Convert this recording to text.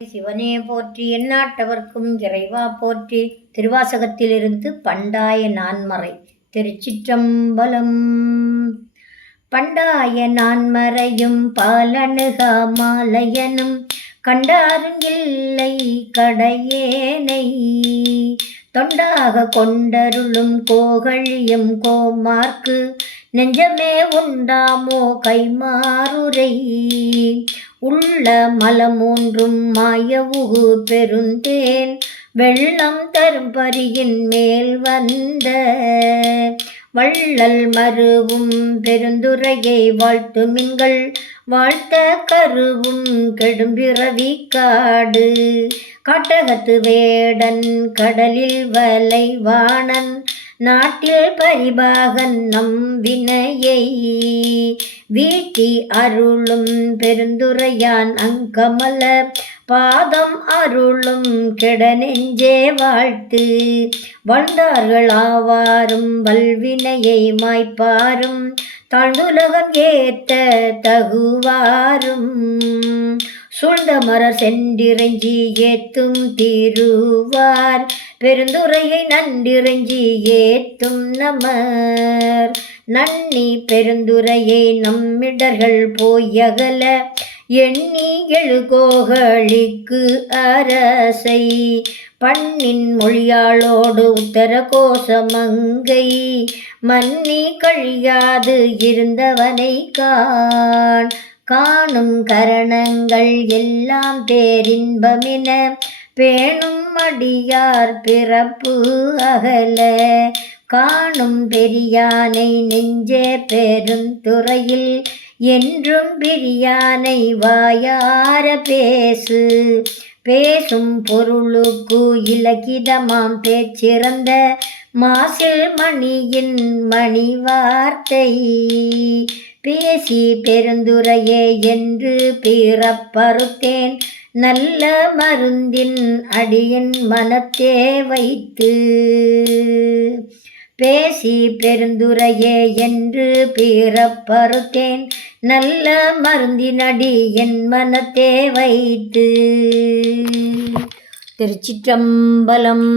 சிவனே போற்றி, எந்நாட்டவர்க்கும் இறைவா போற்றி. திருவாசகத்திலிருந்து பண்டாய நான்மறை. திருச்சிற்றம்பலம். பண்டாய நான்மறையும் பாலணுகா மாலையனும் கண்டாரும் இல்லை கடையேனை தொண்டாக கொண்டருளும் கோகழியும் கோமார்க்கு நெஞ்சமே உண்டாமோ கைமாறுரை உள்ள மலமூன்றும் மாயவுகு பெருந்தேன் வெள்ளம் தரும் பரியின் மேல் வந்த வள்ளல் மருவும் பெருந்துரையை வாழ்த்துமின்கள் வாழ்த்த கருவும் கெடும்பிறவி காடு காட்டகத்து வேடன் கடலில் வலை வாணன் நாட்டில் பரிபாகன் நம் வினையை வீட்டி அருளும் பெருந்துரையான் அங்கமல பாதம் அருளும் கெட நெஞ்சே வாழ்த்து வாழ்ந்தார்கள் ஆவாரும் வல்வினையை மாய்ப்பாரும் தாழ்ந்துலகம் ஏத்த தகுவாரும் சூழ்ந்த மரர் சென்றிறைஞ்சி ஏத்தும் திருவார் பெருந்துரையை நன்றிறைஞ்சி ஏத்தும் நமர் நன்னி பெருந்துரையை நம்மிடர்கள் போயகல எண்ணி எழுகோகளிக்கு அரசை பண்ணின் மொழியாளோடு உத்தர கோசமங்கை மன்னி கழியாது இருந்தவனை காணும் கரணங்கள் எல்லாம் பேரின்பமென பேணும் அடியார் பிறப்பு அகல காணும் பெரியானை நெஞ்சே பெரும் துறையில் என்றும் பிரியானை வாயார பேசும் பொருளுக்கு இலக்கிதமாம் பேச்சிறந்த மாசில் மணியின் மணி வார்த்தை பேசி பெருந்துரையே என்று பிறப்பறுத்தேன் நல்ல மருந்தின் அடியின் மனத்தே வைத்து பேசி பெருந்துரையே என்று பிறப்பறுத்தேன் நல்ல மருந்தினடி என் மனத்தே வைத்து. திருச்சிற்றம்பலம்.